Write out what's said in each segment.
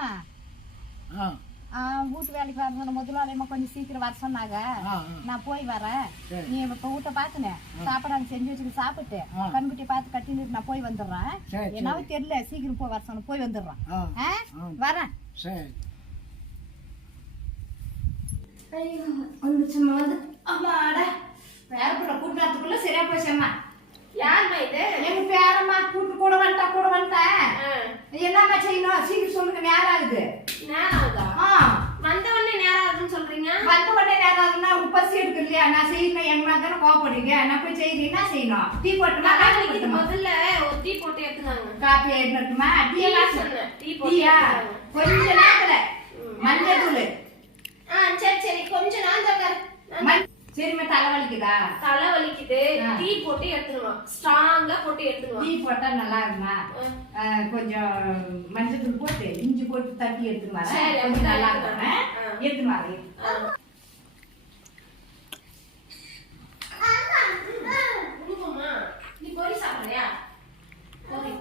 ஆ. வீட்டு வேலைக்கு வர முதலாளியம்மா கொஞ்சம் சீக்கிரம் வர சொன்னாங்க. நான் போய் வரேன். நீ இப்ப வீட்டை பாத்துனேன் சாப்பாடு அங்க செஞ்சு வச்சுட்டு சாப்பிட்டு ஆ. கண்குட்டியை பார்த்து கட்டிட்டு நான் போய் வந்துடுறேன். என்னாவது தெரியல சீக்கிரம் போய் வர சொன்ன போய் வந்துடுறேன். வரேன். ஐயோ வந்து அம்மாடா பேரப்புள்ள கூட்டினத்துக்குள்ள சரியா போச்சம்மா யாரும்மா இது எங்க பேரம்மா கூட்டு கூட வந்துட்டா கூட வந்துட்டேன் ஆ, என்னம்மா செய்யணும் சீக்கிரம் சொல்லுங்க நேரம் ஆகுது நேரம் ஆகுதா ஆ வந்த உடனே நேரம் ஆகுதுன்னு சொல்றீங்க பத்து மணி நேரம் ஆகுதுன்னா நான் செய்யணும் எங்க மேல தானே கோவப்படுறீங்க? நான் போய் செய்யறீங்கன்னா செய்யணும்? டீ போட்டுமா காஃபி போட்டுமா முதல்ல ஒரு டீ போட்டு எடுத்துனாங்க காப்பி எடுத்துமா டீ? எல்லாம் சொன்னேன். டீ போட்டு டீயா? எடுத்துனாங்க. கொஞ்ச நேரத்துல. மஞ்சள் தூள். ஆ சரி சரி. கொஞ்ச நாள் மஞ்- சரிம்மா தலை வலிக்குதா? தலை வலிக்குது. டீ போட்டு எடுத்துருவோம் ஸ்ட்ராங்கா போட்டு எடுத்துருவோம் டீ போட்டா நல்லா இருக்குமா? கொஞ்சம் மஞ்சள் தூள் போட்டு இஞ்சி போட்டு தட்டி சரி, கொஞ்சம் நல்லா இருக்கும் வரேன். ஆ. எடுத்துன்னு வரேன் உண்மைமா நீ பொரி சாப்பிடுறியா பொரி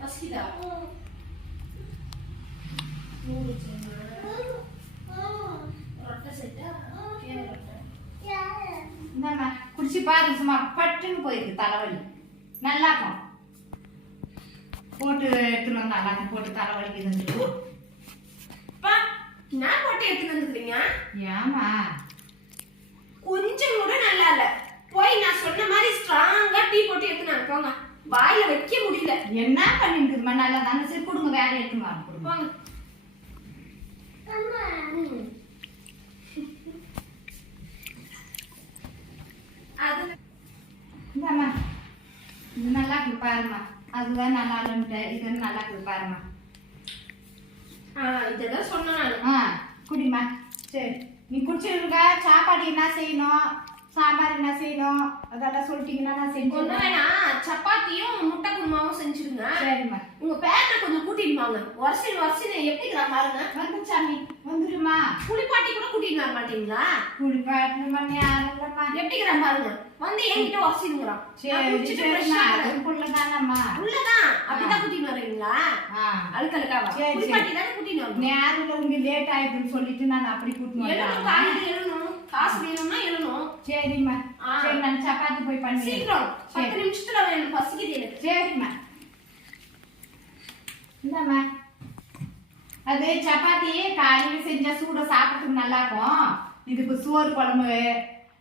பசிக்குதா ரொட்டை செட்டா கேவ ரொட்டை இந்தாம்மா குடிச்சு பாருங்க சும்மா பட்டுன்னு போயிருக்கு தலைவலி. நல்லா இருக்கும். போட்டு எடுத்துன்னு வந்து நல்லா இருக்கும். போட்டு தலைவலிக்குதுன்னு அப்பா, நான் போட்டு எடுத்துட்டு வந்துக்கிறீங்க ஏமா கொஞ்சம் கூட நல்லா இல்ல. போய் நான் சொன்ன மாதிரி ஸ்ட்ராங்கா டீ போட்டு எடுத்து போங்க. வாயில வைக்க முடியல. என்ன பண்ணிருக்குமா நல்லா தானே சரி கொடுங்க வேற எடுத்துன்னு கொடுங்க. போங்க ம். அது இந்தாம்மா இது நல்லா இருக்கு பாருமா அதுதான் நல்லா இல்லைன்ட்டு இது நல்லா இருக்கு பாருமா ஆ, இதெல்லாம் சொன்னேன். ஆ குடிமா சரி. நீ குடிச்சிருக்க? சாப்பாடு என்ன செய்யணும்? சாம்பார் என்ன செய்யணும்? அதெல்லாம் சொல்லிட்டீங்கன்னா நான் செஞ்சு வேணா சப்பாத்தியும் முட்டை குருமாவும் செஞ்சிருங்க. சரிம்மா. உங்க பேரனை கொஞ்சம் கூட்டிட்டு வாங்க. வருஷம் வருஷம் எப்படி பாருங்க. வந்துச்சாமி வந்துருமா குளிப்பாட்டி கூட கூட்டிட்டு வர மாட்டீங்களா? குடிப்பாட்டுமா யாரும் இல்லைம்மா எப்படி இருக்கிறா பாருங்க வந்து என்கிட்ட வருஷங்கிறான் சரி சரிம்மா அது புள்ளதானம்மா உள்ளதான். அப்படிதான் கூட்டிட்டு வரீங்களா சரி. குளிப்பாட்டி தானே கூட்டிட்டு வரணும். நேரில் உங்க லேட் ஆயிடுதுன்னு சொல்லிட்டு நான் அப்படி எழுணும் வந்தேன். காலையில எழுணும் காசு வேணும்னா எழுணும் சரிம்மா. சரி நான் சப்பாத்தி போய் பண்ணி சீக்கிரம். பத்து நிமிஷத்துல வேணும் பசிக்குது சரிம்மா. இந்தாம்மா. அது சப்பாத்தி காலையில செஞ்சா சூட சாப்பிட்றதுக்கு நல்லா இருக்கும் இதுக்கு சோறு குழம்பு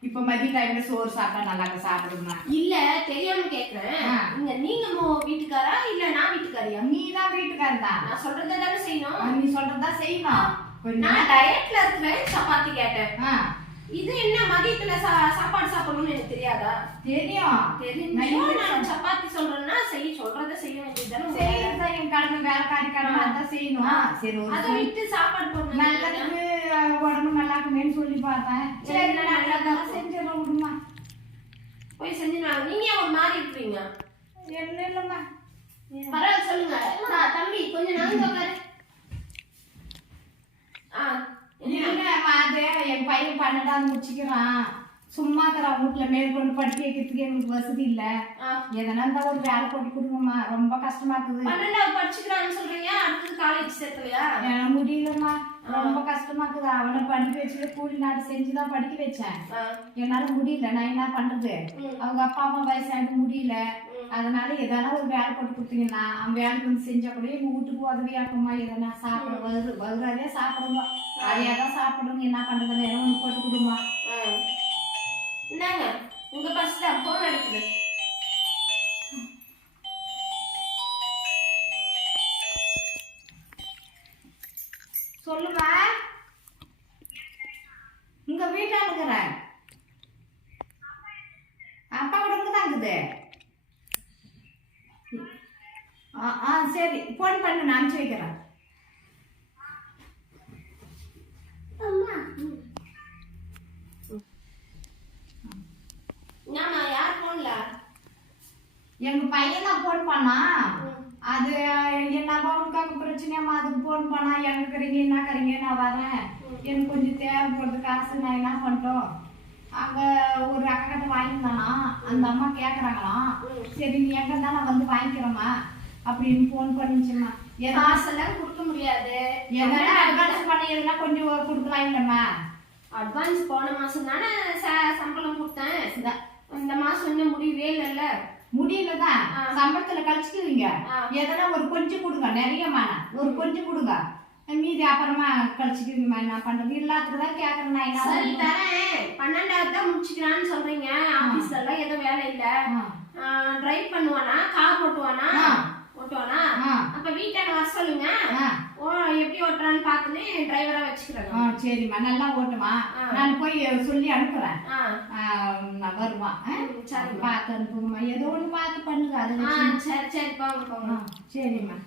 இப்ப மதிய டைம்ல சோறு சாப்பிட்டா நல்லா இருக்கும் சாப்பிடுமா இல்ல தெரியாம கேக்குறேன். நீங்க மோ- வீட்டுக்காரா? இல்ல நான் வீட்டுக்காரியா? நீ தான் வீட்டுக்காரன் தான். நான் சொல்றதை தானே செய்யணும். நீ சொல்றதா செய்யணும். நான் டயட்ல இருக்கிறேன் சப்பாத்தி கேட்டேன். ஆ, இது என்ன மதியத்துல சாப்பாடு சாப்பிடணும்னு எனக்கு தெரியாதா? தெரியும். தெரியும். நான் சப்பாத்தி சொல்றேன்னா செய்ய சொல்றத செய்ய வேண்டியதுதானே. செய்யறதா என் கடமை வேலைக்காரி கடமை அதான் செய்யணும். சரி அதை விட்டு சாப்பாடு போடணும் நல்லதுக்கு உடம்பு நல்லா இருக்குமேன்னு சொல்லி பார்த்தேன். சரி நல்லதான் செஞ்சிடறேன் விடுமா. போய் செஞ்சு நான் நீங்க ஒரு மாதிரி இருக்கிறீங்க? என்ன இல்லைம்மா. பரவாயில்ல சொல்லுங்க. தம்பி கொஞ்சம் நாங்க உட்காரு ஆ. அது என் பையன் பன்னெண்டாவது முடிச்சுக்கிறான். சும்மா இருக்கிறான் வீட்டுல மேற்கொண்டு படிக்க வைக்கிறதுக்கு எங்களுக்கு வசதி இல்ல. எதனா இருந்தா ஒரு வேலை போட்டு கொடுங்கம்மா ரொம்ப கஷ்டமா இருக்குது. பன்னெண்டாவது படிச்சுக்கிறான்னு சொல்றீங்க அடுத்தது காலேஜ் சேர்க்கலையா? எனக்கு முடியலம்மா ரொம்ப கஷ்டமா இருக்குது. அவனை படிக்க வச்சுட்டு கூலி நாடு செஞ்சுதான் படிக்க வச்சேன். என்னால முடியல நான் என்ன பண்றது. அவங்க அப்பா அம்மா வயசாயிட்டு முடியல. அதனால எதனா ஒரு வேலை போட்டு கொடுத்தீங்கன்னா அவன் வேலைக்கு வந்து செஞ்சா கூட எங்க வீட்டுக்கு உதவியா இருக்குமா எதனா சாப்பிட வரு வருவாதே சாப்பிடுவோம் அதையா தான் சாப்பிடணும். என்ன பண்றது? வேற ஒன்று போட்டு கொடுமா. இந்தாங்க. உங்க தான். போன் அடிக்குது. சொல்லுமா? உங்க வீட்டாக இருக்கிறேன் அப்பா கூட தான் இருக்குது. ஆ ஆ சரி. ஃபோன் பண்ணு நான் அனுப்பிச்சு வைக்கிறேன். எங்க பையன் தான் ஃபோன் பண்ணான் அது என்னப்பா உனக்கு அங்கே பிரச்சனையாம்மா அதுக்கு ஃபோன் பண்ணா. எங்க இருக்கிறீங்க என்ன இருக்கிறீங்க நான் வரேன். எனக்கு கொஞ்சம் தேவைப்படுது. காசு நான் என்ன பண்ணிட்டோம் அங்க ஒரு அக்கா கிட்ட வாங்கியிருந்தானா? அந்த அம்மா கேக்குறாங்களாம். சரி நீ எங்க நான் வந்து வாங்கிக்கிறேம்மா. அப்படின்னு ஃபோன் பண்ணிச்சுமா காசெல்லாம் கொடுக்க முடியாது. எதனா அட்வான்ஸ் பண்ணி எதுனா கொஞ்சம் கொடுக்கலாம் இல்லம்மா. அட்வான்ஸ் போன மாசம் தானே சம்பளம் கொடுத்தேன். இந்த மாசம் இன்னும் முடியவே இல்லைல்ல. முடியலதான் ஆ. சம்பளத்துல கழிச்சுக்குவீங்க. எதனா ஒரு கொஞ்சம் கொடுங்க நிறையமான ஒரு கொஞ்சம் கொடுங்க. மீதி அப்புறமா கழிச்சுக்குவீங்கம்மா என்ன பண்றது? எல்லாத்துக்கு தான் கேக்குறேன் நான். சரி? தரேன். பன்னெண்டாவது தான் முடிச்சுக்கிறான்னு சொல்றீங்க. ஆபீஸ்ல எல்லாம் எதுவும் வேலை இல்ல. டிரைவ் பண்ணுவானா? கார் ஓட்டுவானா? ஆ. அப்ப வீட்டாண்ட வர சொல்லுங்க. எப்படி ஓட்டுறான்னு பார்த்துன்னு டிரைவரா வச்சுக்கிறேன். சரிம்மா. நல்லா ஓட்டுமா. நான் போய் சொல்லி அனுப்புறேன். நான் வருவான் சரிம்மா. பார்த்து அனுப்புங்கம்மா. ஏதோ ஒன்று பார்த்து பண்ணுங்க. அது. சரி சரி ஆ, சரிம்மா.